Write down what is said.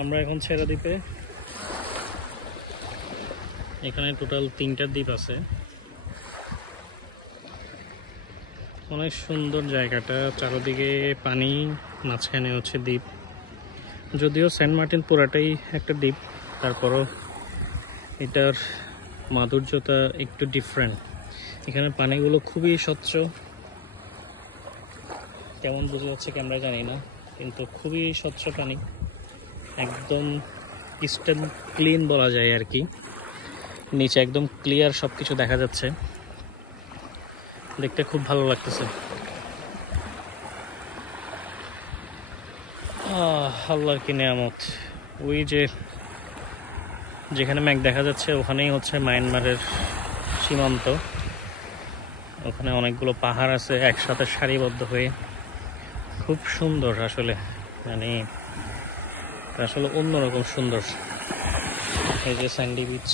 আমরা এখন ছেড়া দ্বীপে। এখানে টোটাল 3টা দ্বীপ আছে। অনেক সুন্দর জায়গাটা, চারদিকে পানি, মাঝখানে হচ্ছে দ্বীপ। যদিও সেন্ট মার্টিন পুরাটাই একটা দ্বীপ, তারপরও এটার মাধুর্যতা একটু ডিফারেন্ট। এখানে পানিগুলো খুবই স্বচ্ছ, কেমন বোঝা যাচ্ছে ক্যামেরা জানি না, কিন্তু খুবই স্বচ্ছ পানি, একদম ক্রিস্টাল ক্লিন বলা যায় আর কি। নিচে একদম ক্লিয়ার সব কিছু দেখা যাচ্ছে, দেখতে খুব ভালো লাগতেছে। আল্লাহর কি নিয়ামত। ওই যে যেখানে মেঘ দেখা যাচ্ছে ওখানেই হচ্ছে মায়ানমারের সীমান্ত। ওখানে অনেকগুলো পাহাড় আছে একসাথে সারিবদ্ধ হয়ে, খুব সুন্দর আসলে, মানে আসলে অন্যরকম সুন্দর। এই যে স্যান্ডি বিচ।